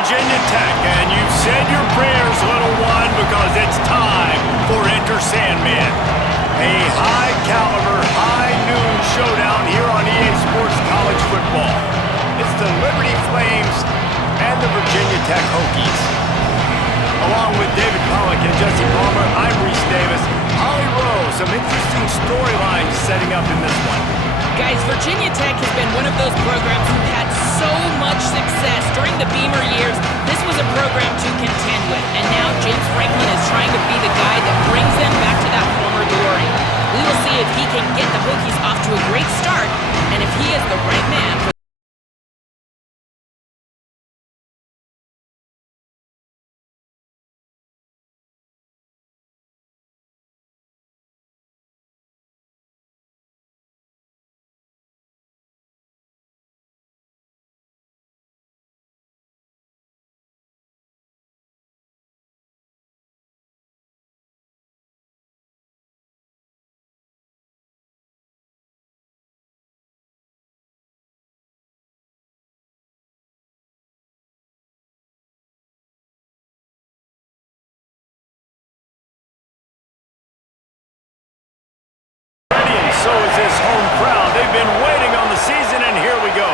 Virginia Tech, and you've said your prayers, little one, because it's time for Enter Sandman. A high-caliber, high-noon showdown here on EA Sports College Football. It's the Liberty Flames and the Virginia Tech Hokies. Along with David Pollack and Jesse Palmer, I'm Reese Davis. Holly Rowe, some interesting storylines setting up in this one. Guys, Virginia Tech has been one of those programs who had so much success during the Beamer years. This was a program to contend with, and now James Franklin is trying to be the guy that brings them back to that former glory. We will see if he can get the Hokies off to a great start, and if he is the right man for so is this home crowd. They've been waiting on the season, and here we go.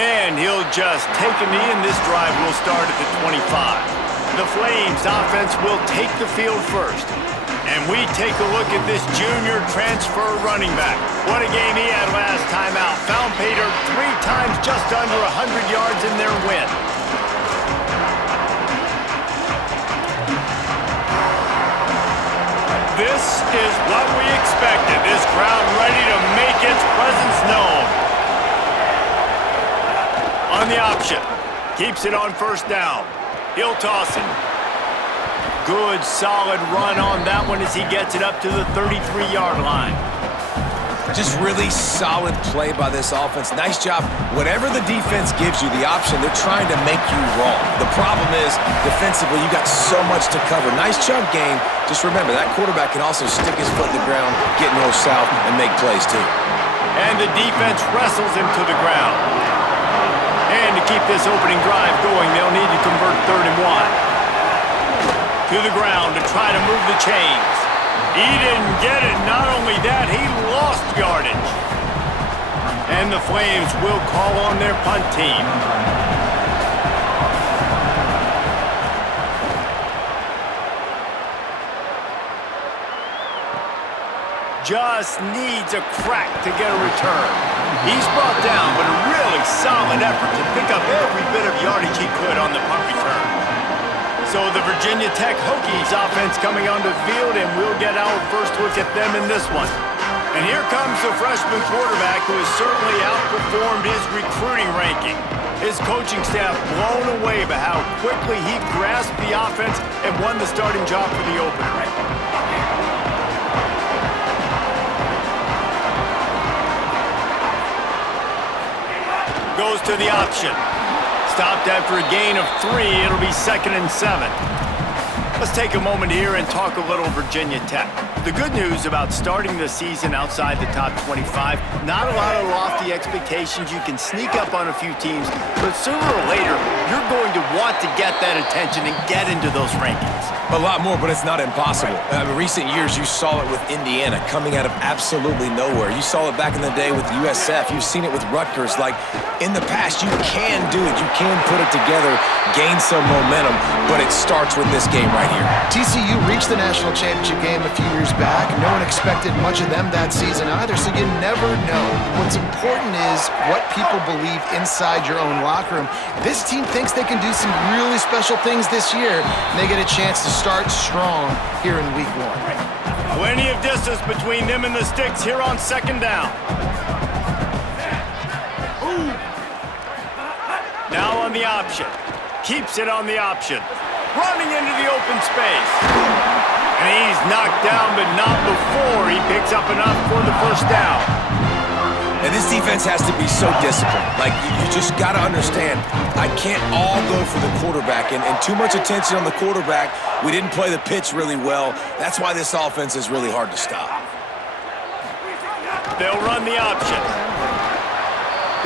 And he'll just take a knee, and this drive will start at the 25. The Flames offense will take the field first. And we take a look at this junior transfer running back. What a game he had last time out. Found pay dirt 3 times, just under 100 yards in their win. This is what we expected. This crowd ready to make its presence known. On the option. Keeps it on first down. He'll toss it. Good, solid run on that one as he gets it up to the 33-yard line. Just really solid play by this offense. Nice job. Whatever the defense gives you, the option, they're trying to make you wrong. The problem is, defensively, you got so much to cover. Nice chunk game. Just remember, that quarterback can also stick his foot in the ground, get north-south, and make plays, too. And the defense wrestles him to the ground. And to keep this opening drive going, they'll need to convert 3rd and 1. To the ground to try to move the chains. He didn't get it. Not only that, he lost yardage. And the Flames will call on their punt team. Just needs a crack to get a return. He's brought down with a really solid effort to pick up every bit of yardage he could on the punt return. So the Virginia Tech Hokies offense coming onto the field, and we'll get our first look at them in this one. And here comes the freshman quarterback who has certainly outperformed his recruiting ranking. His coaching staff blown away by how quickly he grasped the offense and won the starting job for the opener. Goes to the option. Stopped after a gain of 3. It'll be 2nd and 7. Let's take a moment here and talk a little Virginia Tech. The good news about starting the season outside the top 25, not a lot of lofty expectations. You can sneak up on a few teams, but sooner or later, you're going to want to get that attention and get into those rankings. A lot more, but it's not impossible. In recent years, you saw it with Indiana coming out of absolutely nowhere. You saw it back in the day with USF. You've seen it with Rutgers. Like, in the past, you can do it. You can put it together, gain some momentum, but it starts with this game right here. TCU reached the national championship game a few years back. No one expected much of them that season either, so you never know. What's important is what people believe inside your own locker room. This team thinks they can do some really special things this year, and they get a chance to start strong here in week 1. Plenty of distance between them and the sticks here on 2nd down. Now on the option. Keeps it on the option. Running into the open space. And he's knocked down, but not before he picks up enough for the first down. And this defense has to be so disciplined. Like, you just got to understand, I can't all go for the quarterback. And too much attention on the quarterback. We didn't play the pitch really well. That's why this offense is really hard to stop. They'll run the option.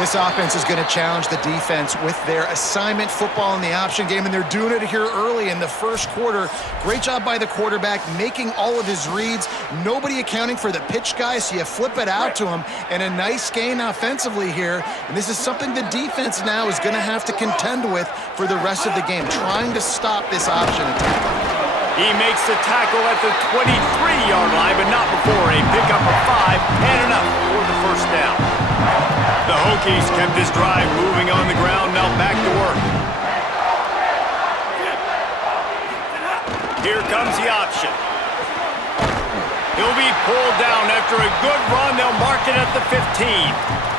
This offense is going to challenge the defense with their assignment football in the option game, and they're doing it here early in the first quarter. Great job by the quarterback, making all of his reads. Nobody accounting for the pitch guy, so you flip it out to him, and a nice gain offensively here. And this is something the defense now is going to have to contend with for the rest of the game, trying to stop this option attack. He makes the tackle at the 23-yard line, but not before a pickup of 5 and enough for the first down. The Hokies kept this drive moving on the ground, now back to work. Here comes the option. He'll be pulled down after a good run. They'll mark it at the 15.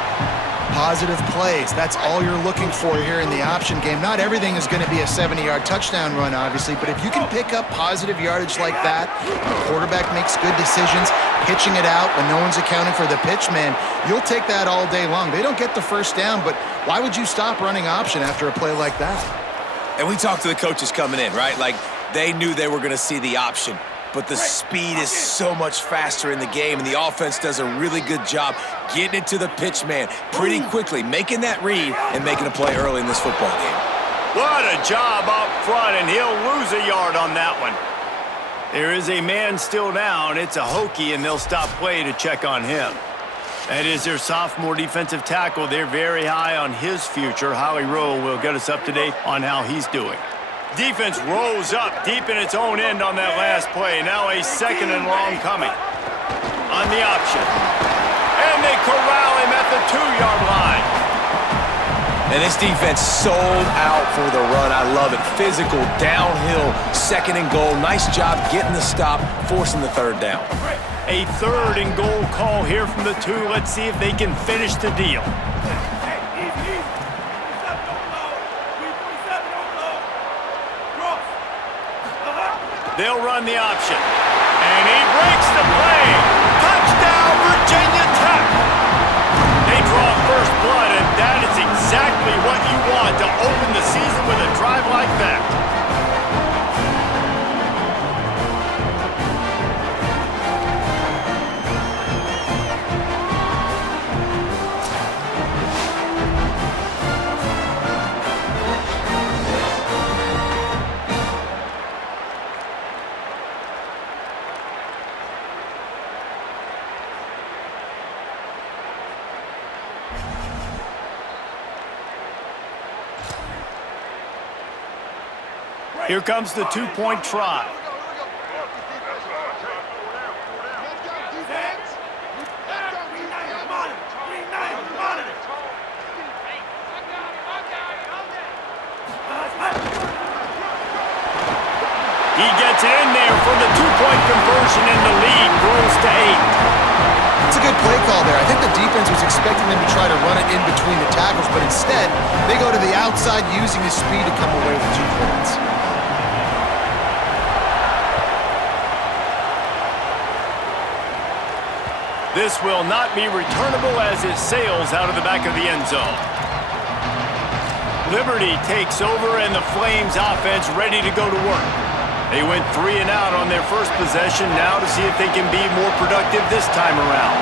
Positive plays, that's all you're looking for here in the option game. Not everything is going to be a 70-yard touchdown run, obviously, but if you can pick up positive yardage like that, the quarterback makes good decisions, pitching it out when no one's accounting for the pitch, man, you'll take that all day long. They don't get the first down, but why would you stop running option after a play like that? And we talked to the coaches coming in, right? Like, they knew they were going to see the option. But the speed is so much faster in the game, and the offense does a really good job getting it to the pitch man pretty quickly, making that read and making a play early in this football game. What a job up front, and he'll lose a yard on that one. There is a man still down. It's a Hokie, and they'll stop play to check on him. That is their sophomore defensive tackle. They're very high on his future. Howie Rowe will get us up to date on how he's doing. Defense rolls up deep in its own end on that last play. Now a second and long coming. On the option. And they corral him at the 2-yard line. And this defense sold out for the run. I love it. Physical, downhill, second and goal. Nice job getting the stop, forcing the third down. A third and goal call here from the 2. Let's see if they can finish the deal. They'll run the option. And he breaks the play. Touchdown, Virginia Tech. They draw first blood, and that is exactly what you want to open the season with a drive like that. Here comes the 2-point try. He gets it in there for the 2-point conversion, and the lead grows to 8. It's a good play call there. I think the defense was expecting them to try to run it in between the tackles, but instead, they go to the outside using his speed to come away with 2 points. This will not be returnable as it sails out of the back of the end zone. Liberty takes over, and the Flames offense ready to go to work. They went 3 and out on their first possession, now to see if they can be more productive this time around.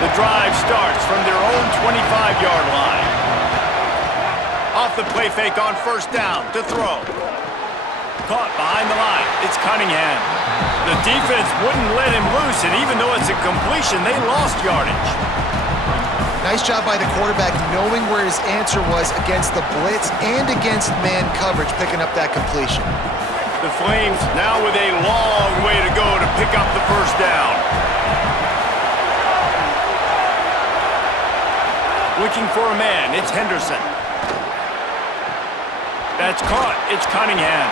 The drive starts from their own 25-yard line. Off the play fake on first down to throw. Caught behind the line. It's Cunningham. The defense wouldn't let him loose, and even though it's a completion, they lost yardage. Nice job by the quarterback knowing where his answer was against the blitz and against man coverage, picking up that completion. The Flames now with a long way to go to pick up the first down. Looking for a man. It's Henderson. That's caught. It's Cunningham.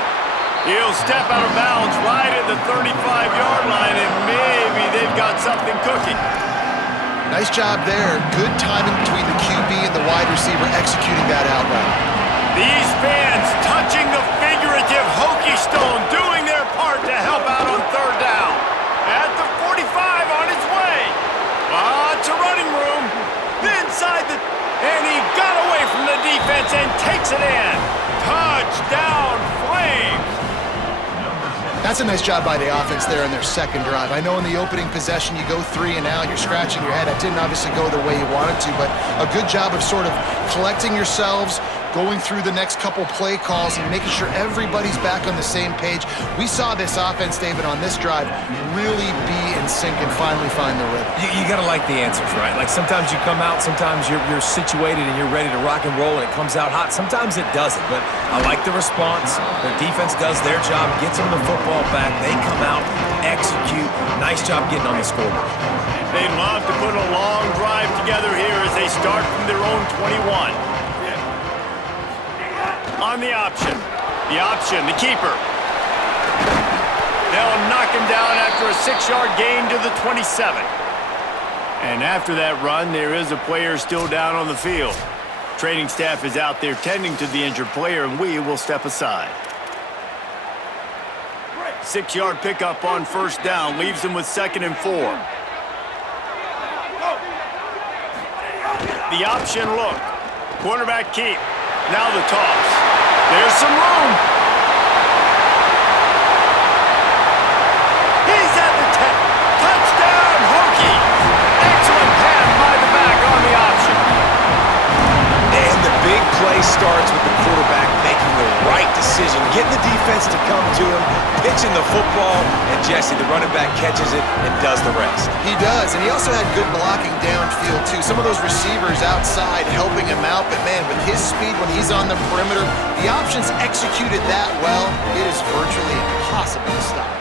He'll step out of bounds right at the 35-yard line, and maybe they've got something cooking. Nice job there. Good timing between the QB and the wide receiver executing that out route. These fans touching the figurative Hokie stone, doing their part to help out on third down. At the 45 on his way. Lots of running room. Inside the... And he got away from the defense and takes it in. Touchdown, Flames. That's a nice job by the offense there in their second drive. I know in the opening possession you go 3 and out, you're scratching your head. That didn't obviously go the way you wanted to, but a good job of sort of collecting yourselves, going through the next couple play calls and making sure everybody's back on the same page. We saw this offense, David, on this drive really be in sync and finally find the rhythm. You got to like the answers, right? Like sometimes you come out, sometimes you're situated and you're ready to rock and roll and it comes out hot. Sometimes it doesn't, but I like the response. Their defense does their job, gets them the football back. They come out, execute. Nice job getting on the scoreboard. They'd love to put a long drive together here as they start from their own 21. On the option, the keeper. They'll knock him down after a 6-yard gain to the 27. And after that run, there is a player still down on the field. Training staff is out there tending to the injured player, and we will step aside. 6-yard pickup on first down leaves them with 2nd and 4. The option look. Quarterback keep. Now the toss. There's some room. He's at the 10. Touchdown, Hokies. Excellent pass by the back on the option. And the big play starts with the quarterback making the right decision, getting the defense to come to him, pitching the football, and Jesse, the running back, catches it and does the rest. He does, and he also had good blocking downfield, too. Some of those receivers outside helping him out, but, man, with his speed when he's on the perimeter, the options executed that well, it is virtually impossible to stop.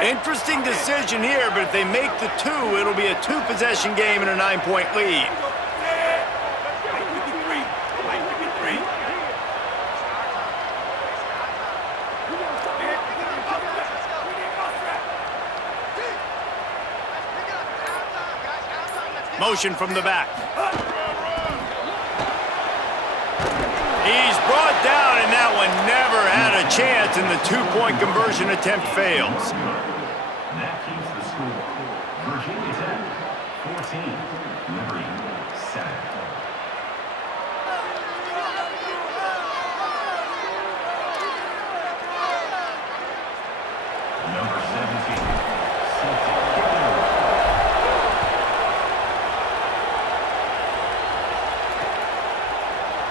Interesting decision here, but if they make the 2, it'll be a 2-possession game and a 9-point lead. Motion from the back. He's brought down, and that one never had a chance, and the 2-point conversion attempt fails. That keeps the score. Virginia Tech, 14. Liberty, 7. Number 17.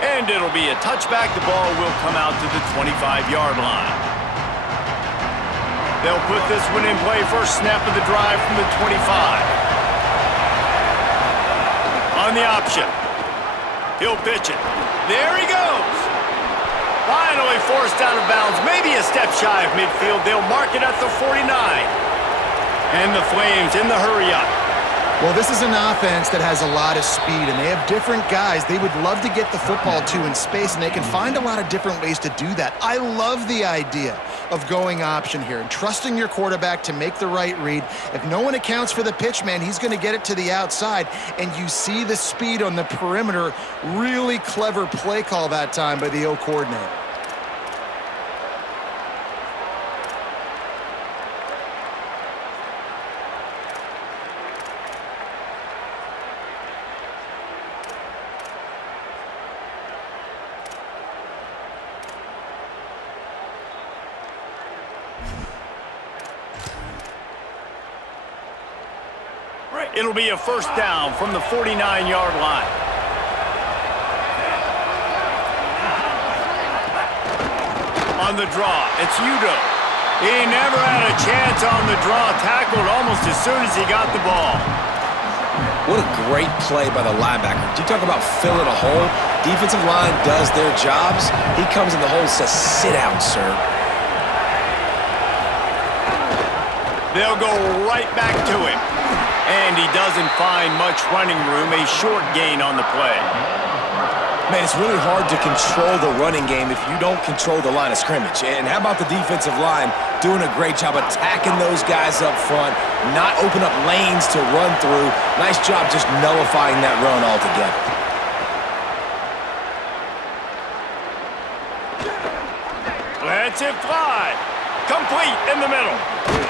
And it'll be a touchback. The ball will come out to the 25-yard line. They'll put this one in play. First snap of the drive from the 25. On the option. He'll pitch it. There he goes. Finally forced out of bounds. Maybe a step shy of midfield. They'll mark it at the 49. And the Flames in the hurry-up. Well, this is an offense that has a lot of speed, and they have different guys they would love to get the football to in space, and they can find a lot of different ways to do that. I love the idea of going option here and trusting your quarterback to make the right read. If no one accounts for the pitch, man, he's going to get it to the outside, and you see the speed on the perimeter. Really clever play call that time by the O coordinator. It'll be a first down from the 49-yard line. On the draw, it's Udo. He never had a chance on the draw, tackled almost as soon as he got the ball. What a great play by the linebacker. You talk about filling a hole. Defensive line does their jobs. He comes in the hole and says, sit down, sir. They'll go right back to him. And he doesn't find much running room, a short gain on the play. Man, it's really hard to control the running game if you don't control the line of scrimmage. And how about the defensive line doing a great job attacking those guys up front, not open up lanes to run through. Nice job just nullifying that run altogether. Lets it fly. Complete in the middle.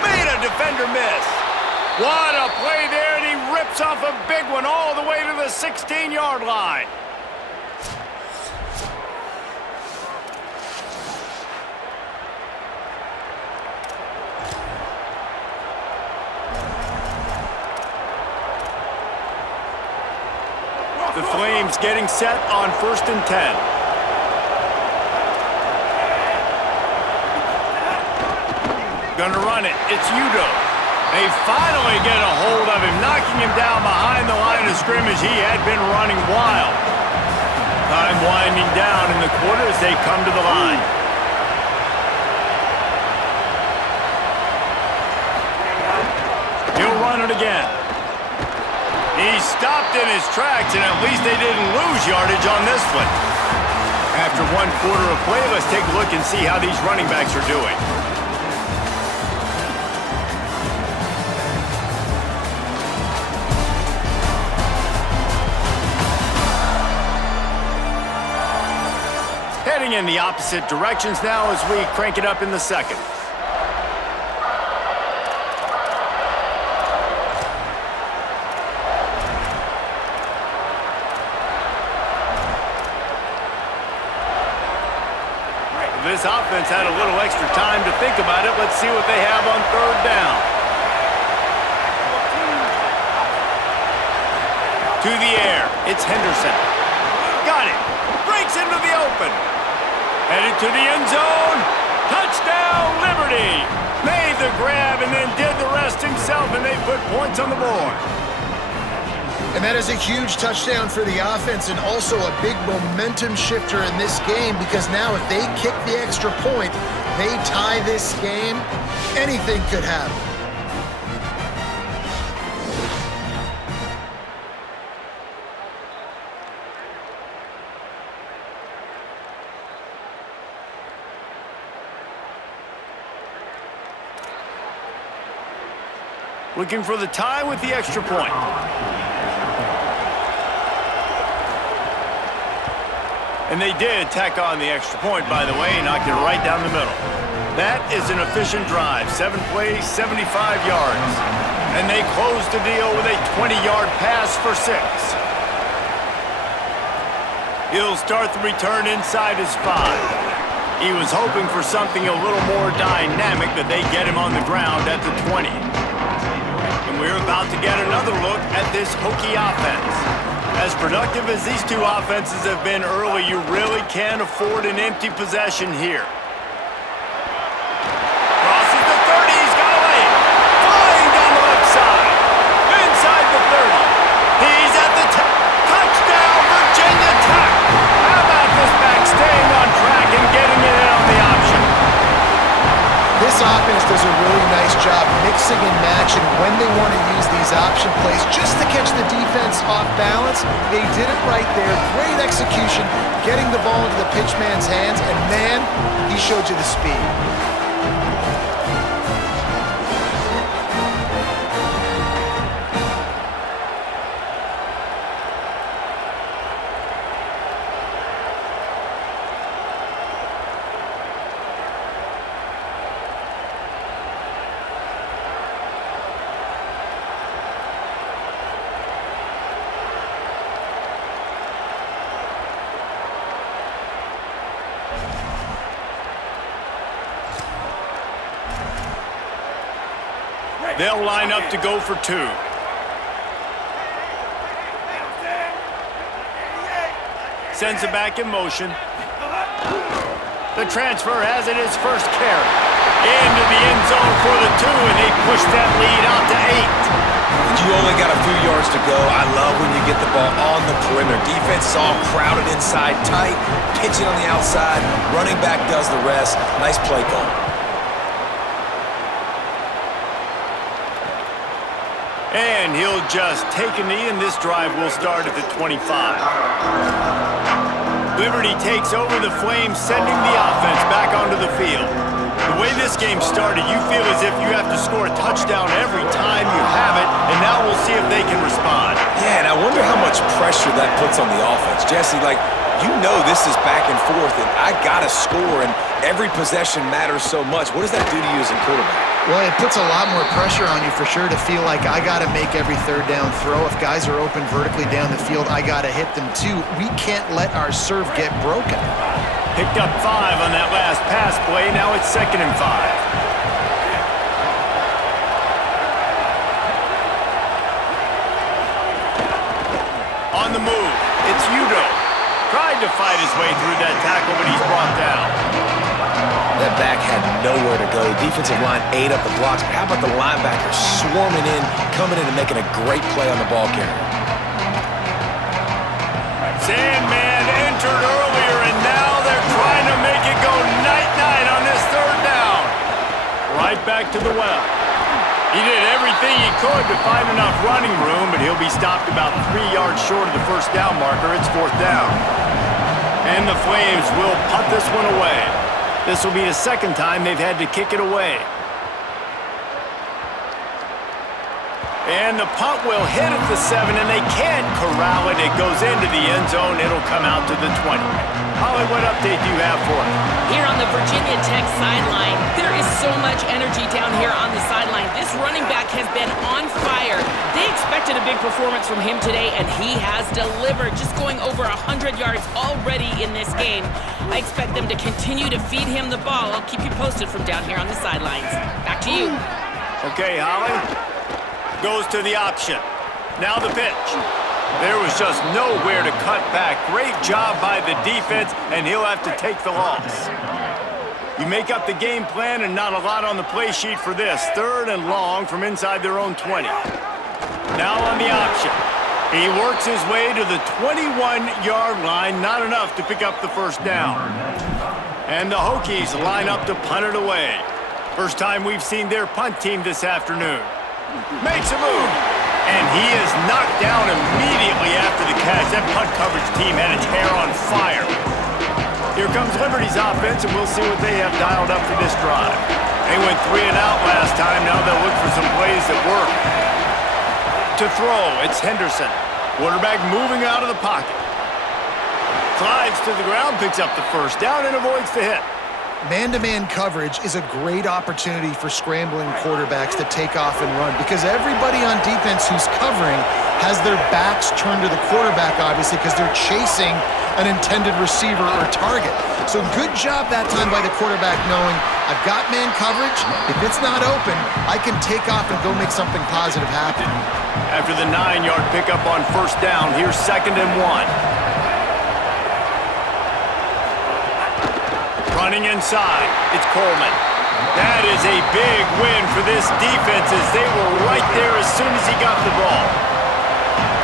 Made a defender miss. What a play there, and he rips off a big one all the way to the 16-yard line. The Flames getting set on 1st and 10. Gonna run it. It's Udo. They finally get a hold of him, knocking him down behind the line of scrimmage. He had been running wild. Time winding down in the quarter as they come to the line. He'll run it again. He stopped in his tracks, and at least they didn't lose yardage on this one. After 1 quarter of play, let's take a look and see how these running backs are doing. Heading in the opposite directions now as we crank it up in the second. This offense had a little extra time to think about it. Let's see what they have on 3rd down. To the air. It's Henderson. Got it. Breaks into the open. Headed to the end zone. Touchdown, Liberty. Made the grab and then did the rest himself, and they put points on the board. And that is a huge touchdown for the offense and also a big momentum shifter in this game, because now if they kick the extra point, they tie this game, anything could happen. Looking for the tie with the extra point. And they did tack on the extra point, by the way, knocked it right down the middle. That is an efficient drive. 7 plays, 75 yards. And they closed the deal with a 20-yard pass for 6. He'll start the return inside his 5. He was hoping for something a little more dynamic, but they get him on the ground at the 20. And we're about to get another look at this Hokie offense. As productive as these two offenses have been early, you really can't afford an empty possession here. Crosses the 30, he's got away. Flying down the left side. Inside the 30. He's at the touchdown, Virginia Tech. How about this back staying on track and getting it in on the option? This offense does a really nice job mixing and matching when they want to use these option plays just to catch the defense off balance. They did it right there. Great execution, getting the ball into the pitchman's hands, and man, he showed you the speed. They'll line up to go for 2. Sends it back in motion. The transfer has it his first carry. Into the end zone for the 2, and they push that lead out to 8. You only got a few yards to go. I love when you get the ball on the perimeter. Defense is all crowded inside, tight, pitching on the outside. Running back does the rest. Nice play call. And he'll just take a knee, and this drive will start at the 25. Liberty takes over the Flames, sending the offense back onto the field. The way this game started, you feel as if you have to score a touchdown every time you have it, and now we'll see if they can respond. Yeah, and I wonder how much pressure that puts on the offense. Jesse, like, you know this is back and forth, and I got to score, and every possession matters so much. What does that do to you as a quarterback? Well, it puts a lot more pressure on you for sure to feel like I got to make every third down throw. If guys are open vertically down the field, I got to hit them too. We can't let our serve get broken. Picked up 5 on that last pass play. Now it's 2nd and 5. On the move, it's Udo. Tried to fight his way through that tackle, but he's brought down. That back had nowhere to go. Defensive line ate up the blocks. But how about the linebacker swarming in, coming in and making a great play on the ball carrier? Sandman entered earlier, and now they're trying to make it go night-night on this 3rd down. Right back to the well. He did everything he could to find enough running room, but he'll be stopped about 3 yards short of the 1st down marker. It's 4th down. And the Flames will punt this one away. This will be the 2nd time they've had to kick it away. And the punt will hit at the 7, and they can't corral it. It goes into the end zone. It'll come out to the 20. Holly, what update do you have for us? Here on the Virginia Tech sideline, there is so much energy down here on the sideline. This running back has been on fire. They expected a big performance from him today, and he has delivered, just going over 100 yards already in this game. I expect them to continue to feed him the ball. I'll keep you posted from down here on the sidelines. Back to you. Okay, Holly. Goes to the option. Now the pitch. There was just nowhere to cut back. Great job by the defense, and he'll have to take the loss. You make up the game plan, and not a lot on the play sheet for this. 3rd and long from inside their own 20. Now on the option. He works his way to the 21-yard line. Not enough to pick up the 1st down. And the Hokies line up to punt it away. First time we've seen their punt team this afternoon. Makes a move, and he is knocked down immediately after the catch. That punt coverage team had its hair on fire. Here comes Liberty's offense, and we'll see what they have dialed up for this drive. They went 3 and out last time. Now they'll look for some plays that work. To throw, it's Henderson. Quarterback moving out of the pocket. Slides to the ground, picks up the 1st down, and avoids the hit. Man-to-man coverage is a great opportunity for scrambling quarterbacks to take off and run because everybody on defense who's covering has their backs turned to the quarterback, obviously, because they're chasing an intended receiver or target. So good job that time by the quarterback knowing I've got man coverage. If it's not open, I can take off and go make something positive happen. After the 9-yard pickup on 1st down, here's 2nd and 1. Running inside, it's Coleman. That is a big win for this defense as they were right there as soon as he got the ball.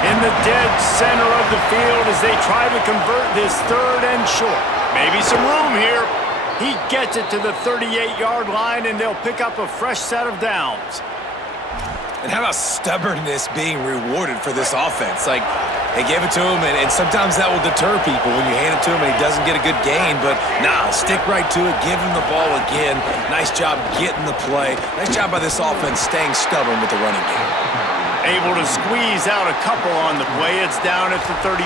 In the dead center of the field as they try to convert this 3rd and short. Maybe some room here. He gets it to the 38-yard line, and they'll pick up a fresh set of downs. And how about stubbornness being rewarded for this offense? Like, they gave it to him, and sometimes that will deter people when you hand it to him and he doesn't get a good gain. But, nah, stick right to it. Give him the ball again. Nice job getting the play. Nice job by this offense staying stubborn with the running game. Able to squeeze out a couple on the play. It's down at the 35.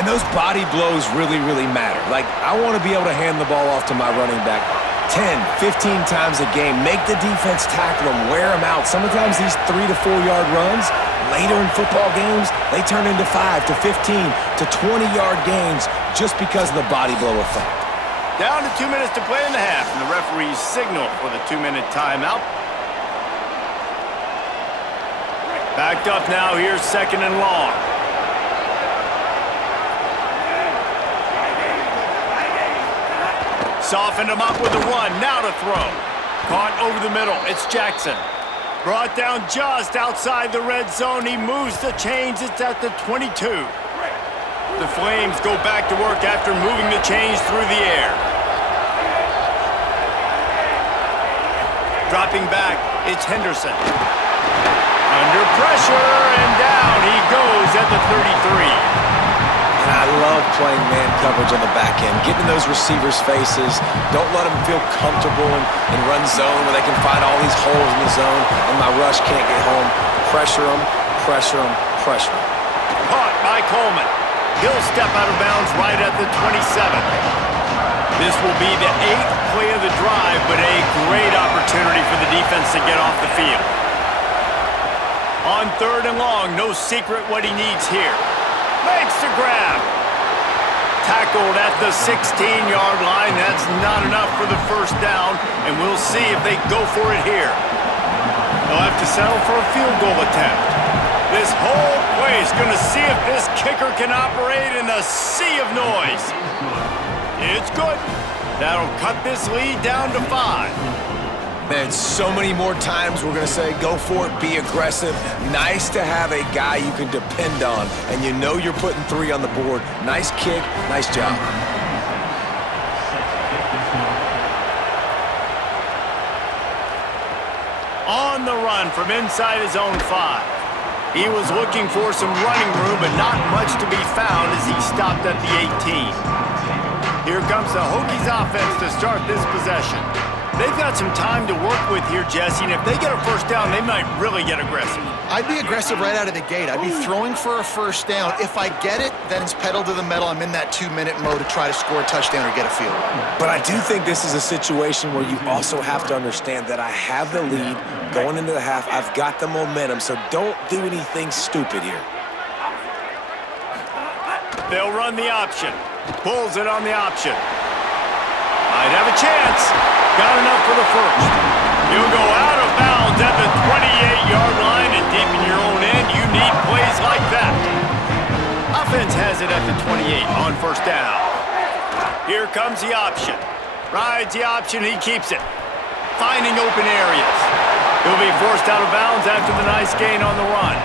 And those body blows really, really matter. Like, I want to be able to hand the ball off to my running back 10, 15 times a game. Make the defense tackle them, wear them out. Sometimes these 3 to 4 yard runs, later in football games, they turn into 5 to 15 to 20-yard gains just because of the body blow effect. Down to 2 minutes to play in the half, and the referees signal for the 2-minute timeout. Backed up now, here's 2nd and long. Softened him up with a run, now to throw. Caught over the middle, it's Jackson. Brought down just outside the red zone. He moves the chains, it's at the 22. The Flames go back to work after moving the chains through the air. Dropping back, it's Henderson. Under pressure, and down he goes at the 33. And I love playing man coverage on the back end, getting in those receivers' faces. Don't let them feel comfortable in run zone where they can find all these holes in the zone and my rush can't get home. Pressure them, pressure them, pressure them. Caught by Coleman. He'll step out of bounds right at the 27. This will be the 8th play of the drive, but a great opportunity for the defense to get off the field. On 3rd and long, no secret what he needs here. Makes the grab. Tackled at the 16-yard line. That's not enough for the first down, and we'll see if they go for it here. They'll have to settle for a field goal attempt. This whole play is going to see if this kicker can operate in the sea of noise. It's good. That'll cut this lead down to 5. Man, so many more times we're going to say, go for it, be aggressive. Nice to have a guy you can depend on, and you know you're putting 3 on the board. Nice kick, nice job. On the run from inside his own 5. He was looking for some running room, but not much to be found as he stopped at the 18. Here comes the Hokies offense to start this possession. They've got some time to work with here, Jesse, and if they get a first down, they might really get aggressive. I'd be aggressive right out of the gate. I'd be throwing for a first down. If I get it, then it's pedal to the metal. I'm in that 2-minute mode to try to score a touchdown or get a field. But I do think this is a situation where you also have to understand that I have the lead going into the half. I've got the momentum, so don't do anything stupid here. They'll run the option. Pulls it on the option. Might have a chance. Got enough for the first. You'll go out of bounds at the 28-yard line, and deep in your own end, you need plays like that. Offense has it at the 28 on first down. Here comes the option. Rides the option, he keeps it. Finding open areas. He'll be forced out of bounds after the nice gain on the run.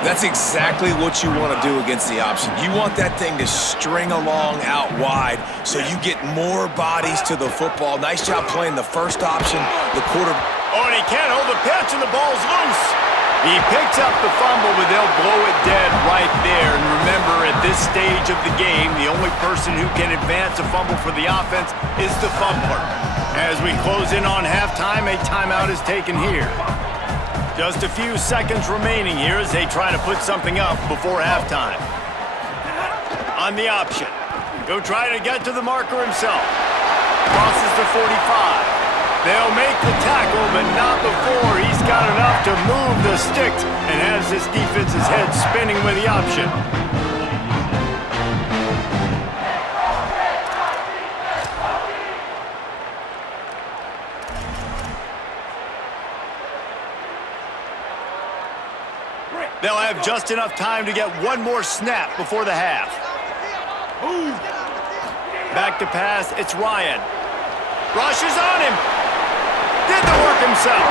That's exactly what you want to do against the option. You want that thing to string along out wide so you get more bodies to the football. Nice job playing the first option. The quarter. Oh, and he can't hold the pitch, and the ball's loose. He picks up the fumble, but they'll blow it dead right there. And remember, at this stage of the game, the only person who can advance a fumble for the offense is the fumbler. As we close in on halftime, a timeout is taken here. Just a few seconds remaining here as they try to put something up before halftime. On the option. He'll try to get to the marker himself. Crosses the 45. They'll make the tackle, but not before he's got enough to move the sticks and has this defense's head spinning with the option. They'll have just enough time to get one more snap before the half. Back to pass, it's Ryan. Rushes on him. Did the work himself.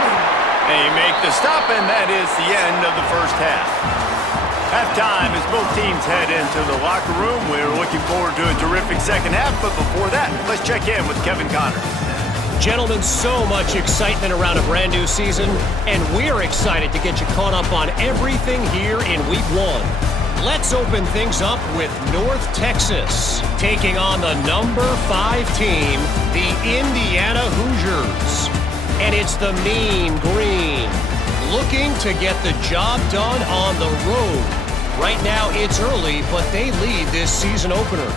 They make the stop, and that is the end of the first half. Halftime as both teams head into the locker room. We're looking forward to a terrific second half, but before that, let's check in with Kevin Connor. Gentlemen, so much excitement around a brand new season, and we're excited to get you caught up on everything here in Week 1. Let's open things up with North Texas, taking on the number 5 team, the Indiana Hoosiers. And it's the Mean Green, looking to get the job done on the road. Right now, it's early, but they lead this season opener.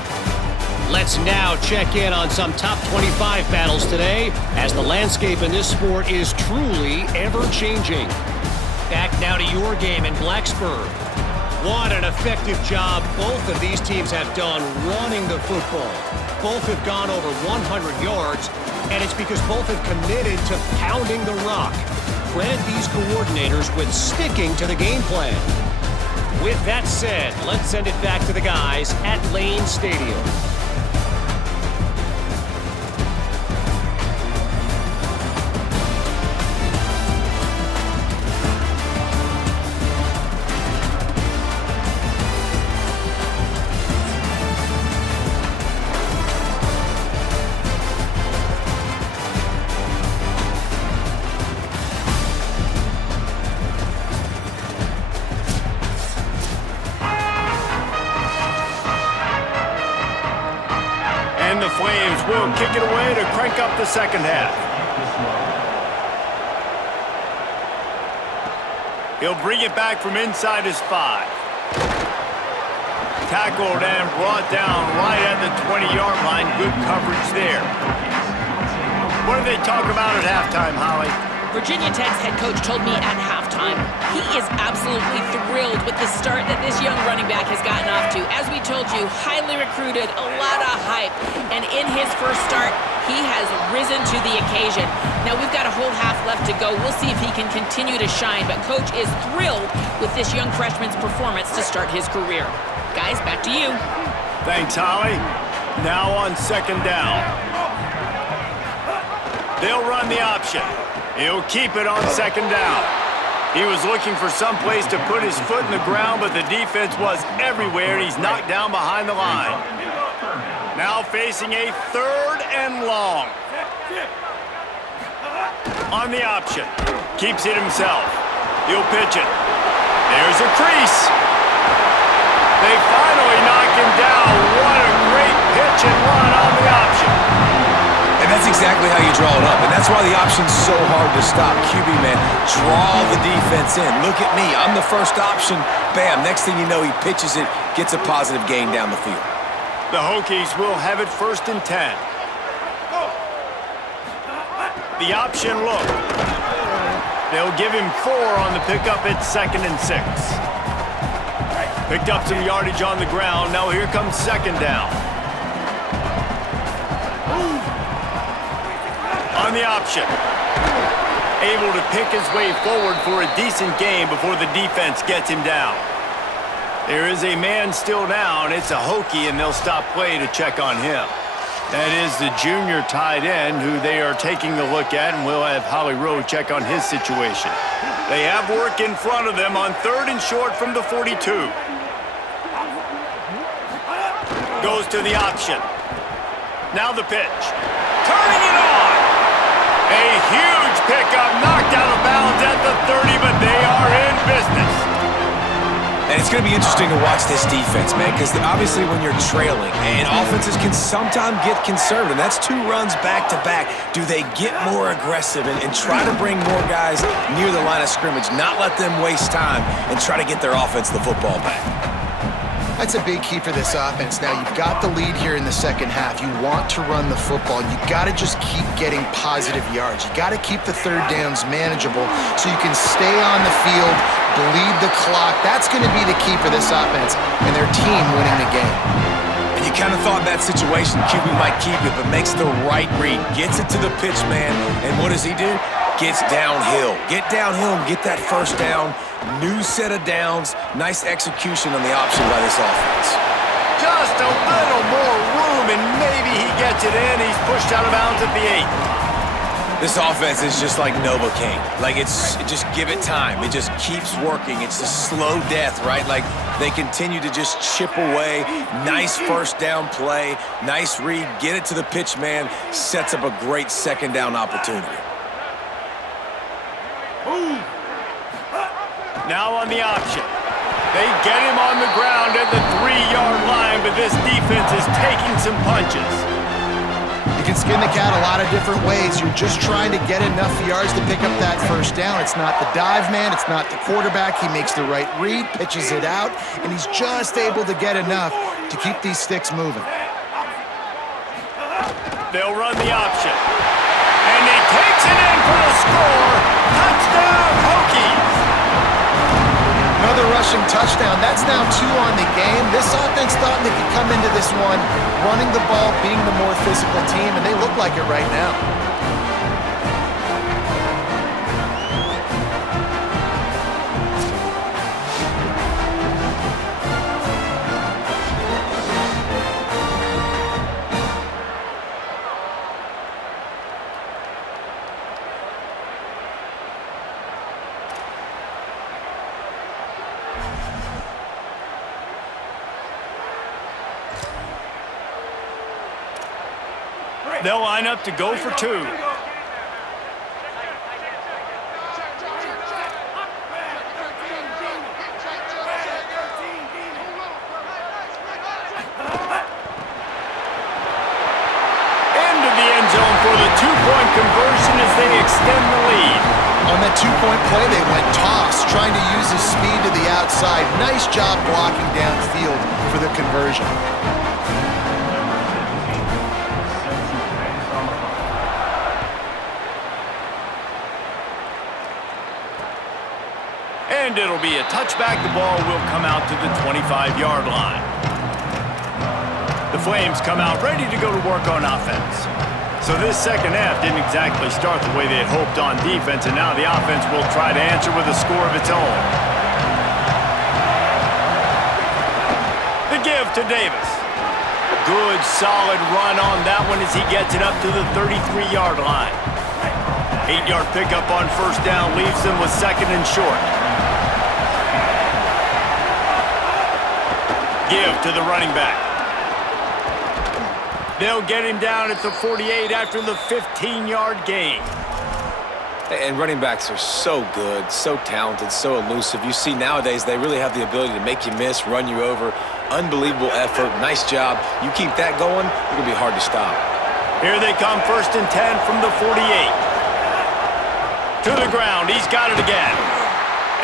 Let's now check in on some top 25 battles today, as the landscape in this sport is truly ever-changing. Back now to your game in Blacksburg. What an effective job both of these teams have done running the football. Both have gone over 100 yards, and it's because both have committed to pounding the rock. Credit these coordinators with sticking to the game plan. With that said, let's send it back to the guys at Lane Stadium. Flames will kick it away to crank up the second half. He'll bring it back from inside his 5. Tackled and brought down right at the 20-yard line. Good coverage there. What do they talk about at halftime, Holly? Virginia Tech's head coach told me at halftime he is absolutely thrilled with the start that this young running back has gotten off to. As we told you, highly recruited, a lot of hype, and in his first start, he has risen to the occasion. Now, we've got a whole half left to go. We'll see if he can continue to shine, but Coach is thrilled with this young freshman's performance to start his career. Guys, back to you. Thanks, Holly. Now on second down. They'll run the option. He'll keep it on second down. He was looking for some place to put his foot in the ground, but the defense was everywhere, and he's knocked down behind the line. Now facing a 3rd and long. On the option. Keeps it himself. He'll pitch it. There's a crease. They finally knock him down. What a great pitch and run on the option. And that's exactly how you draw it up. And that's why the option's so hard to stop. QB, man, draw the defense in. Look at me. I'm the first option. Bam. Next thing you know, he pitches it, gets a positive gain down the field. The Hokies will have it 1st and 10. The option look. They'll give him 4 on the pickup at 2nd and 6. Picked up some yardage on the ground. Now here comes second down. On the option. Able to pick his way forward for a decent gain before the defense gets him down. There is a man still down. It's a Hokie, and they'll stop play to check on him. That is the junior tight end who they are taking a look at, and we'll have Holly Rowe check on his situation. They have work in front of them on 3rd and short from the 42. Goes to the option. Now the pitch. Turning it on. A huge pickup, knocked out of bounds at the 30, but they are in business. And it's going to be interesting to watch this defense, man, because obviously when you're trailing, and offenses can sometimes get conservative. That's 2 runs back-to-back. Do they get more aggressive and try to bring more guys near the line of scrimmage, not let them waste time, and try to get their offense the football back? That's a big key for this offense. Now, you've got the lead here in the second half. You want to run the football. You got to just keep getting positive yards. You got to keep the 3rd downs manageable so you can stay on the field, bleed the clock. That's going to be the key for this offense and their team winning the game. And you kind of thought in that situation QB might keep it, but makes the right read. Gets it to the pitch man, and what does he do? Gets downhill. Get downhill and get that first down. New set of downs. Nice execution on the option by this offense. Just a little more room, and maybe he gets it in. He's pushed out of bounds at the 8. This offense is just like Novocaine. Like, just give it time. It just keeps working. It's a slow death, right? Like, they continue to just chip away. Nice first down play. Nice read. Get it to the pitch man. Sets up a great second down opportunity. Now on the option. They get him on the ground at the 3-yard line, but this defense is taking some punches. You can skin the cat a lot of different ways. You're just trying to get enough yards to pick up that first down. It's not the dive man. It's not the quarterback. He makes the right read, pitches it out, and he's just able to get enough to keep these sticks moving. They'll run the option. And he takes it in for the score. Touchdown, Hokies. Another rushing touchdown. That's now 2 on the game. This offense thought they could come into this one running the ball, being the more physical team, and they look like it right now. They'll line up to go for 2. two-point conversion as they extend the lead. On that two-point play, they went toss, trying to use his speed to the outside. Nice job blocking downfield for the conversion. And it'll be a touchback. The ball will come out to the 25-yard line. The Flames come out ready to go to work on offense. So this second half didn't exactly start the way they had hoped on defense, and now the offense will try to answer with a score of its own. The give to Davis. Good, solid run on that one as he gets it up to the 33-yard line. 8-yard pickup on first down leaves them with second and short. Give to the running back. They'll get him down at the 48 after the 15-yard gain. And running backs are so good, so talented, so elusive. You see nowadays they really have the ability to make you miss, run you over. Unbelievable effort. Nice job. You keep that going, it's going to be hard to stop. Here they come, 1st and 10 from the 48. To the ground. He's got it again.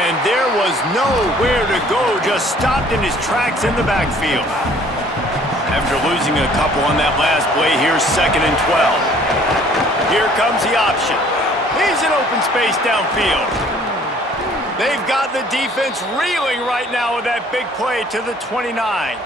And there was nowhere to go, just stopped in his tracks in the backfield. After losing a couple on that last play, here's 2nd and 12. Here comes the option. He's in open space downfield. They've got the defense reeling right now with that big play to the 29.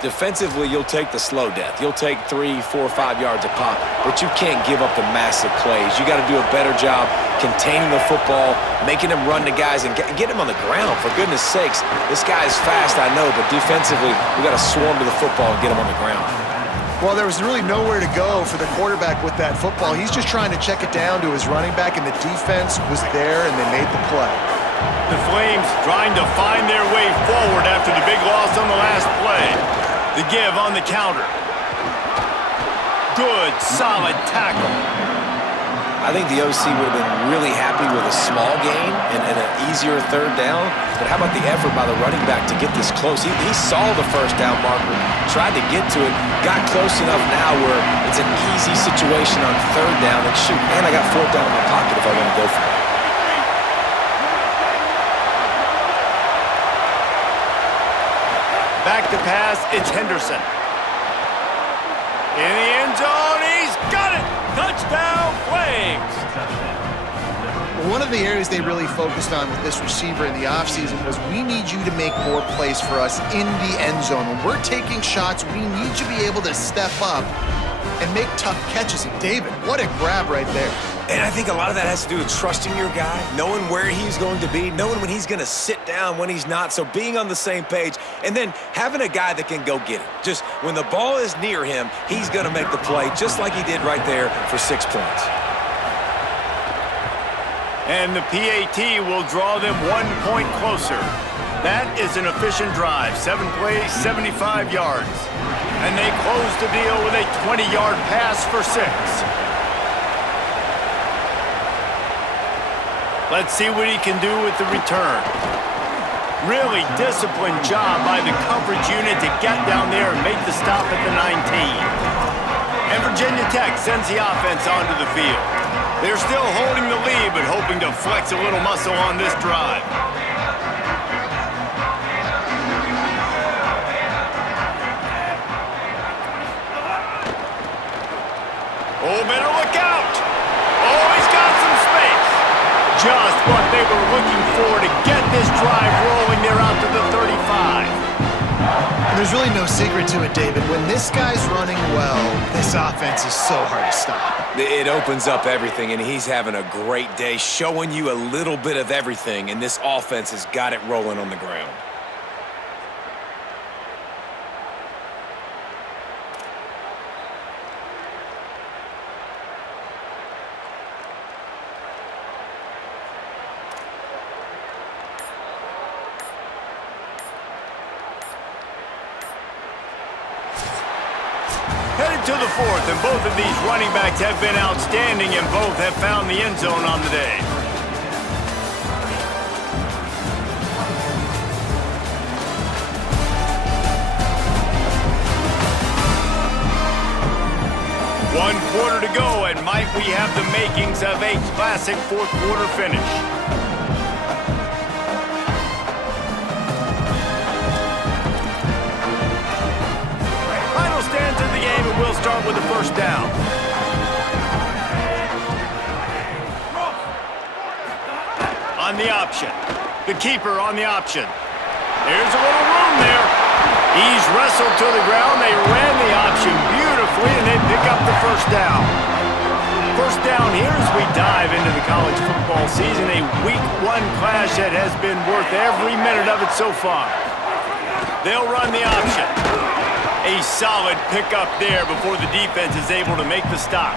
Defensively, you'll take the slow death. You'll take 3, 4, 5 yards a pop, but you can't give up the massive plays. You got to do a better job containing the football, making him run to guys, and get him on the ground. For goodness sakes, this guy is fast, I know, but defensively, we got to swarm to the football and get him on the ground. Well, there was really nowhere to go for the quarterback with that football. He's just trying to check it down to his running back, and the defense was there, and they made the play. The Flames trying to find their way forward after the big loss on the last play. The give on the counter. Good, solid tackle. I think the OC would have been really happy with a small gain and an easier third down. But how about the effort by the running back to get this close? He saw the first down marker, tried to get to it, got close enough now where it's an easy situation on third down. And shoot, man, I got fourth down in my pocket if I want to go for it. Back to pass, it's Henderson. In the end zone, he's got it! Touchdown, Flames! One of the areas they really focused on with this receiver in the offseason was we need you to make more plays for us in the end zone. When we're taking shots, we need you to be able to step up and make tough catches. And David, what a grab right there. And I think a lot of that has to do with trusting your guy, knowing where he's going to be, knowing when he's going to sit down, when he's not, so being on the same page, and then having a guy that can go get it. Just when the ball is near him, he's going to make the play, just like he did right there for 6 points. And the PAT will draw them 1 point closer. That is an efficient drive. 7 plays, 75 yards. And they close the deal with a 20-yard pass for 6. Let's see what he can do with the return. Really disciplined job by the coverage unit to get down there and make the stop at the 19. And Virginia Tech sends the offense onto the field. They're still holding the lead, but hoping to flex a little muscle on this drive. Oh, better look out! Oh, he's got some space. Just what they were looking for to get this drive rolling. They're out to the 35. And there's really no secret to it, David. When this guy's running well, this offense is so hard to stop. It opens up everything, and he's having a great day, showing you a little bit of everything, and this offense has got it rolling on the ground. Headed to the 4th, and both of these running backs have been outstanding, and both have found the end zone on the day. 1 quarter to go, and might we have the makings of a classic fourth quarter finish. Final stands of the game, and we'll start with the first down. On the option. The keeper on the option. There's a little room there. He's wrestled to the ground. They ran the option beautifully, and they pick up the first down. First down here as we dive into the college football season. A Week 1 clash that has been worth every minute of it so far. They'll run the option. A solid pickup there before the defense is able to make the stop.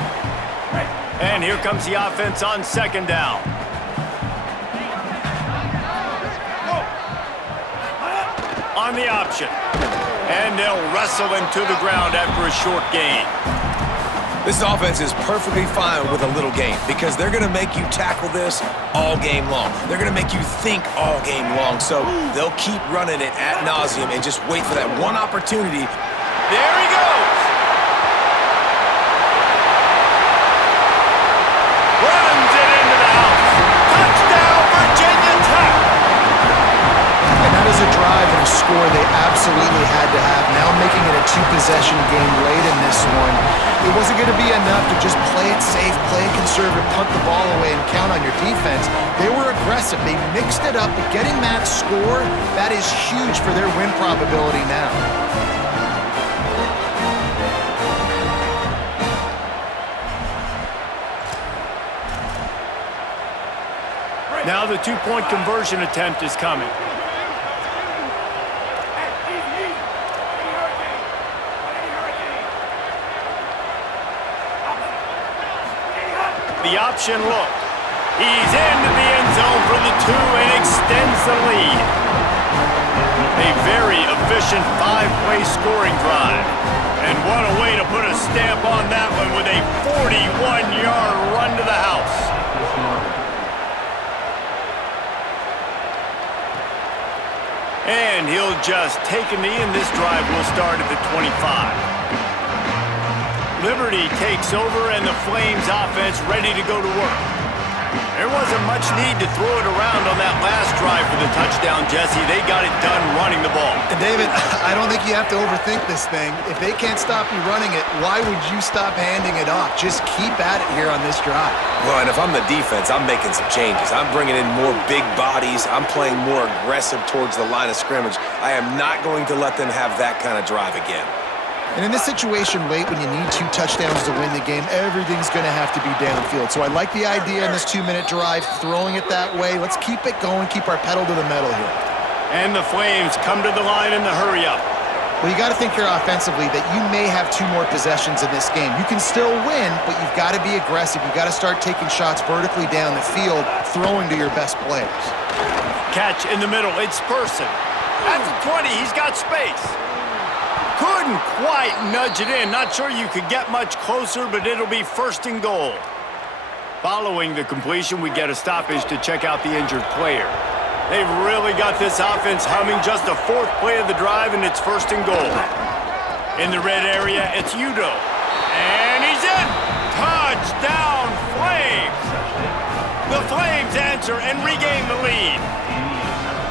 And here comes the offense on second down. On the option. And they'll wrestle him to the ground after a short gain. This offense is perfectly fine with a little gain because they're going to make you tackle this all game long. They're going to make you think all game long. So they'll keep running it ad nauseum and just wait for that one opportunity. There he goes. Runs it into the house. Touchdown, Virginia Tech. And that is a drive and a score they absolutely had to have. Now making it a 2-possession game late in this one. It wasn't going to be enough to just play it safe, play it conservative, punt the ball away, and count on your defense. They were aggressive. They mixed it up, but getting that score, that is huge for their win probability now. Now the 2-point conversion attempt is coming. The option look. He's into the end zone for the 2 and extends the lead. A very efficient 5-play scoring drive. And what a way to put a stamp on that one with a 41-yard run to the house. And he'll just take a knee, and this drive will start at the 25. Liberty takes over, and the Flames offense ready to go to work. There wasn't much need to throw it around on that last drive for the touchdown, Jesse. They got it done running the ball. And David, I don't think you have to overthink this thing. If they can't stop you running it, why would you stop handing it off? Just keep at it here on this drive. Well, and if I'm the defense, I'm making some changes. I'm bringing in more big bodies. I'm playing more aggressive towards the line of scrimmage. I am not going to let them have that kind of drive again. And in this situation late when you need 2 touchdowns to win the game, everything's going to have to be downfield. So I like the idea in this 2-minute drive, throwing it that way. Let's keep it going, keep our pedal to the metal here. And the Flames come to the line in the hurry-up. Well, you got to think here offensively that you may have 2 more possessions in this game. You can still win, but you've got to be aggressive. You've got to start taking shots vertically down the field, throwing to your best players. Catch in the middle. It's Person. At the 20, he's got space. Couldn't quite nudge it in. Not sure you could get much closer, but it'll be 1st and goal. Following the completion, we get a stoppage to check out the injured player. They've really got this offense humming. Just a 4th play of the drive, and it's 1st and goal. In the red area, it's Udo. And he's in! Touchdown, Flames! The Flames answer and regain the lead.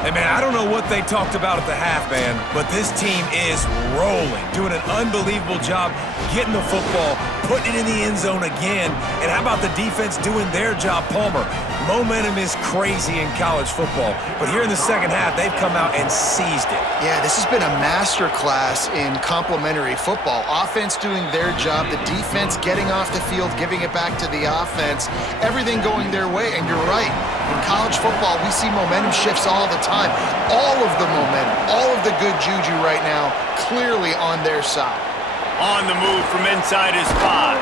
Hey, man, I don't know what they talked about at the half, man, but this team is rolling, doing an unbelievable job getting the football, putting it in the end zone again, and how about the defense doing their job, Palmer? Momentum is crazy in college football, but here in the second half, they've come out and seized it. Yeah, this has been a master class in complementary football. Offense doing their job, the defense getting off the field, giving it back to the offense, everything going their way, and you're right. In college football, we see momentum shifts all the time. All of the momentum, all of the good juju right now, clearly on their side. On the move from inside his 5.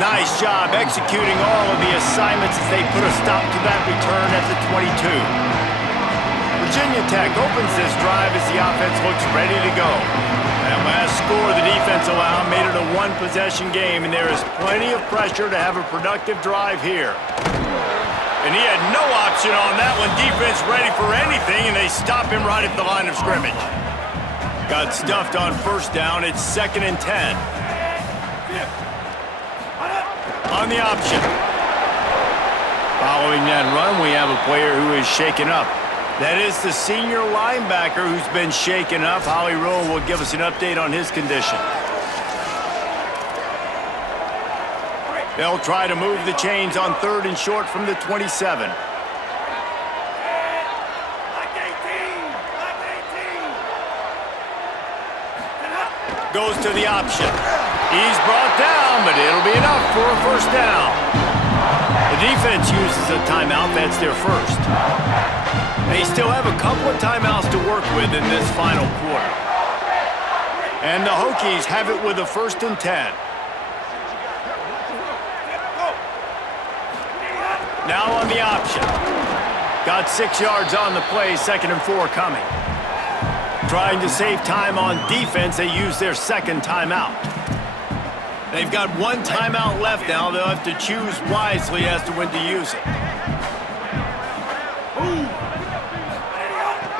Nice job executing all of the assignments as they put a stop to that return at the 22. Virginia Tech opens this drive as the offense looks ready to go. That last score the defense allowed made it a 1-possession game, and there is plenty of pressure to have a productive drive here. And he had no option on that one. Defense ready for anything, and they stop him right at the line of scrimmage. Got stuffed on 1st down. It's 2nd and 10. On the option. Following that run, we have a player who is shaken up. That is the senior linebacker who's been shaken up. Holly Rowe will give us an update on his condition. They'll try to move the chains on 3rd and short from the 27. Goes to the option. He's brought down, but it'll be enough for a first down. The defense uses a timeout. That's their first. They still have a couple of timeouts to work with in this final quarter. And the Hokies have it with a 1st and 10. Now on the option. Got 6 yards on the play, 2nd and 4 coming. Trying to save time on defense, they use their 2nd timeout. They've got 1 timeout left now. They'll have to choose wisely as to when to use it.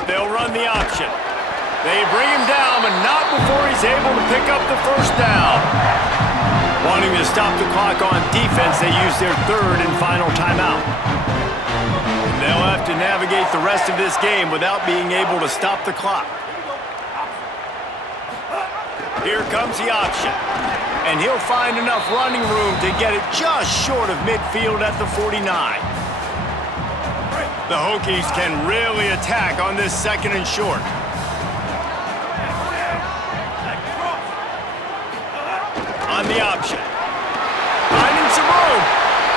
They'll run the option. They bring him down, but not before he's able to pick up the first down. Wanting to stop the clock on defense, they use their 3rd and final timeout. They'll have to navigate the rest of this game without being able to stop the clock. Here comes the option. And he'll find enough running room to get it just short of midfield at the 49. The Hokies can really attack on this 2nd and short. On the option. Finding some room.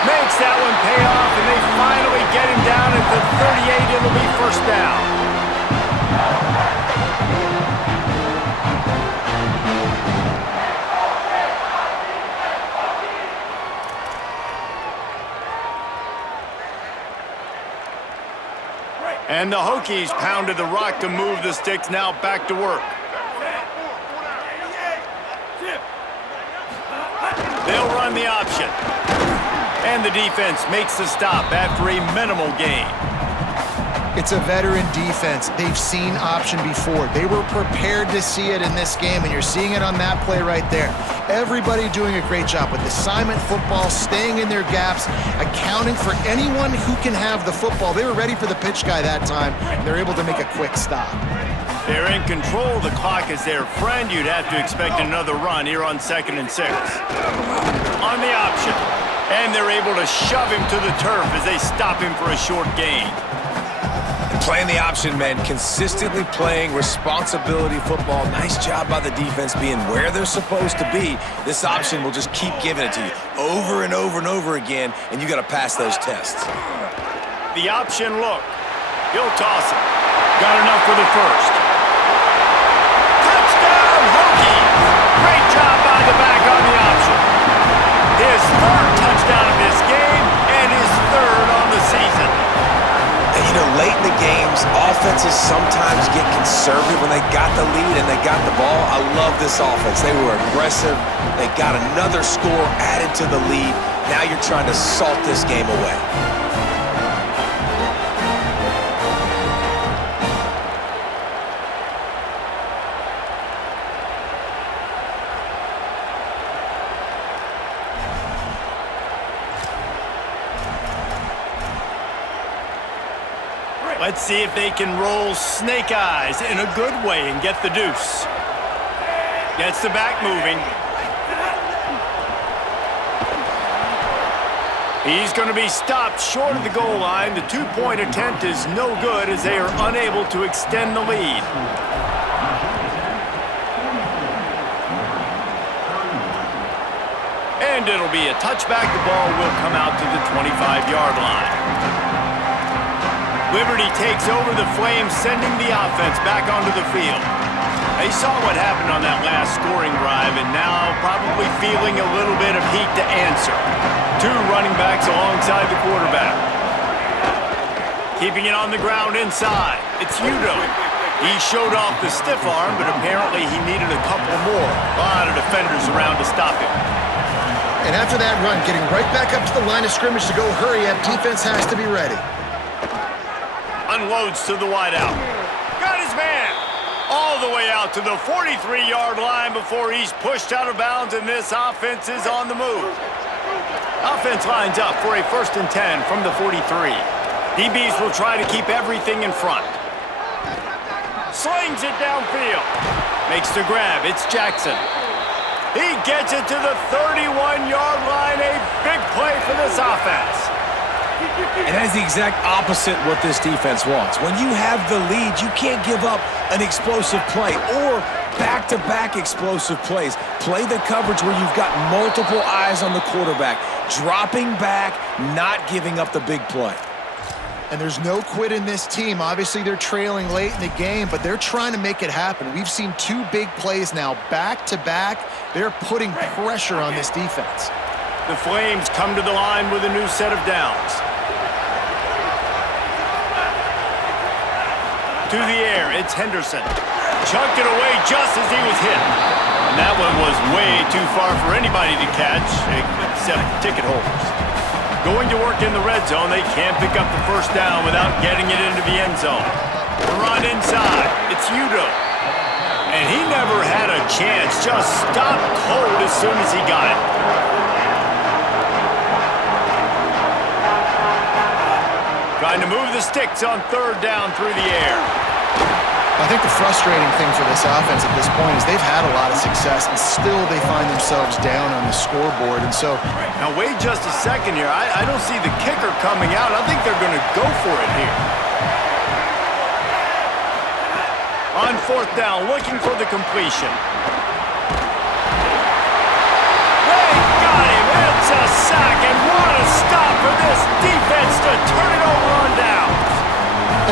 Makes that one pay off, and they finally get him down at the 38. It'll be first down. And the Hokies pounded the rock to move the sticks, now back to work. They'll run the option. And the defense makes the stop after a minimal gain. It's a veteran defense. They've seen option before. They were prepared to see it in this game, and you're seeing it on that play right there. Everybody doing a great job with assignment football, staying in their gaps, accounting for anyone who can have the football. They were ready for the pitch guy that time, and they're able to make a quick stop. They're in control. The clock is their friend. You'd have to expect another run here on 2nd and 6. On the option. And they're able to shove him to the turf as they stop him for a short gain. Playing the option, man, consistently playing responsibility football. Nice job by the defense being where they're supposed to be. This option will just keep giving it to you over and over and over again, and you got to pass those tests. The option look. He'll toss it. Got enough for the first. Touchdown, Hokies! Great job by the back on the option. His 3rd touchdown of this game and his 3rd on the season. And you know, late in the games, offenses sometimes get conservative when they got the lead and they got the ball. I love this offense. They were aggressive. They got another score added to the lead. Now you're trying to salt this game away. Let's see if they can roll snake eyes in a good way and get the deuce. Gets the back moving. He's going to be stopped short of the goal line. The 2-point attempt is no good as they are unable to extend the lead. And it'll be a touchback. The ball will come out to the 25-yard line. Liberty takes over the Flames, sending the offense back onto the field. They saw what happened on that last scoring drive, and now probably feeling a little bit of heat to answer. 2 running backs alongside the quarterback. Keeping it on the ground inside. It's Udo. He showed off the stiff arm, but apparently he needed a couple more. A lot of defenders around to stop him. And after that run, getting right back up to the line of scrimmage to go hurry up, defense has to be ready. Unloads to the wideout. Got his man. All the way out to the 43-yard line before he's pushed out of bounds, and this offense is on the move. Offense lines up for a 1st and 10 from the 43. DBs will try to keep everything in front. Slings it downfield. Makes the grab. It's Jackson. He gets it to the 31-yard line. A big play for this offense. And that is the exact opposite what this defense wants. When you have the lead, you can't give up an explosive play or back-to-back explosive plays. Play the coverage where you've got multiple eyes on the quarterback, dropping back, not giving up the big play. And there's no quit in this team. Obviously, they're trailing late in the game, but they're trying to make it happen. We've seen 2 big plays now, back-to-back. They're putting pressure on this defense. The Flames come to the line with a new set of downs. To the air, it's Henderson. Chucked it away just as he was hit. And that one was way too far for anybody to catch, except ticket holders. Going to work in the red zone, they can't pick up the 1st down without getting it into the end zone. The run inside, it's Udo. And he never had a chance, just stopped cold as soon as he got it. Trying to move the sticks on 3rd down through the air. I think the frustrating thing for this offense at this point is they've had a lot of success, and still they find themselves down on the scoreboard. And so, now wait just a second here. I don't see the kicker coming out. I think they're going to go for it here. On 4th down, looking for the completion. They got him. It's a sack, and what a stop for this defense to turn it over on downs.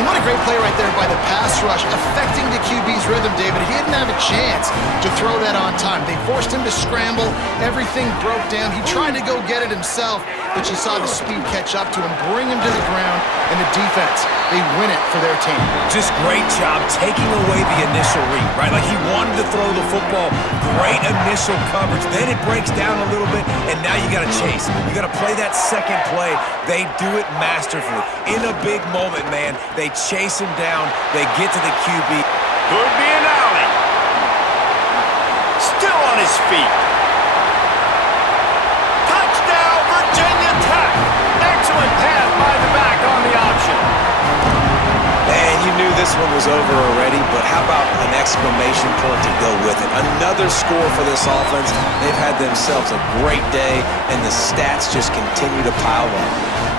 and what a great play right there by the pass rush, affecting the QB's rhythm, David. He didn't have a chance to throw that on time. They forced him to scramble. Everything broke down. He tried to go get it himself, but you saw the speed catch up to him, bring him to the ground, and the defense, they win it for their team. Just great job taking away the initial read, right? Like he wanted to throw the football. Great initial coverage. Then it breaks down a little bit, and now you got to chase. You got to play that second play. They do it masterfully. In a big moment, man, they chase him down. They get to the QB. Could be an alley. Still on his feet. Touchdown, Virginia Tech. Excellent pass by the back on the option. And you knew this one was over already, but how about an exclamation point to go with it? Another score for this offense. They've had themselves a great day, and the stats just continue to pile up.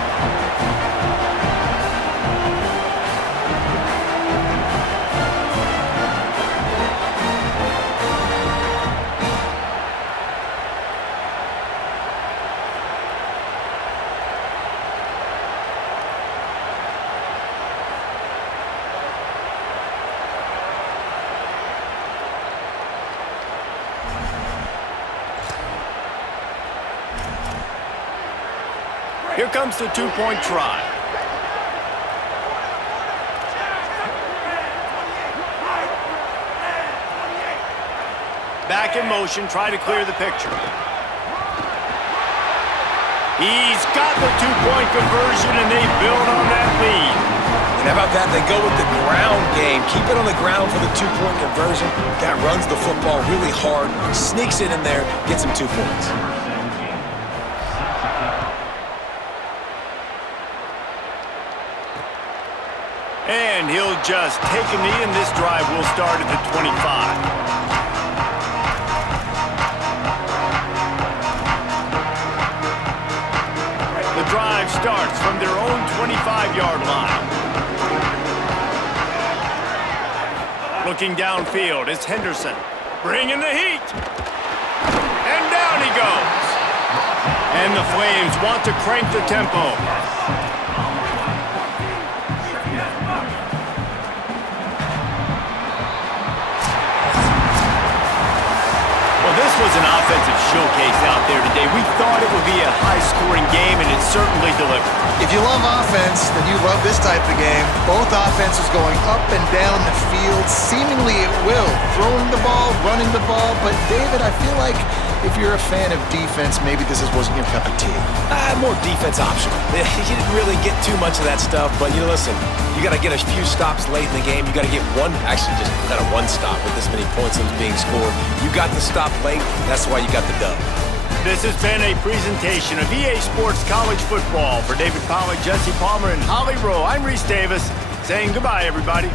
Here comes the two-point try. Back in motion, try to clear the picture. He's got the two-point conversion, and they build on that lead. And how about that? They go with the ground game. Keep it on the ground for the two-point conversion. That runs the football really hard, sneaks it in there, gets them 2 points. And he'll just take a knee, and this drive will start at the 25. The drive starts from their own 25-yard line. Looking downfield is Henderson. Bringing the heat. And down he goes. And the Flames want to crank the tempo. This was an offensive showcase out there today. We thought it would be a high-scoring game, and it certainly delivered. If you love offense, then you love this type of game. Both offenses going up and down the field, seemingly at will. Throwing the ball, running the ball. But, David, I feel like if you're a fan of defense, maybe this wasn't your cup of tea. More defense optional. You didn't really get too much of that stuff, but, listen, you got to get a few stops late in the game. You got to get one stop with this many points being scored. You got the stop late. That's why you got the dub. This has been a presentation of EA Sports College Football. For David Pollack, Jesse Palmer, and Holly Rowe, I'm Reese Davis saying goodbye, everybody.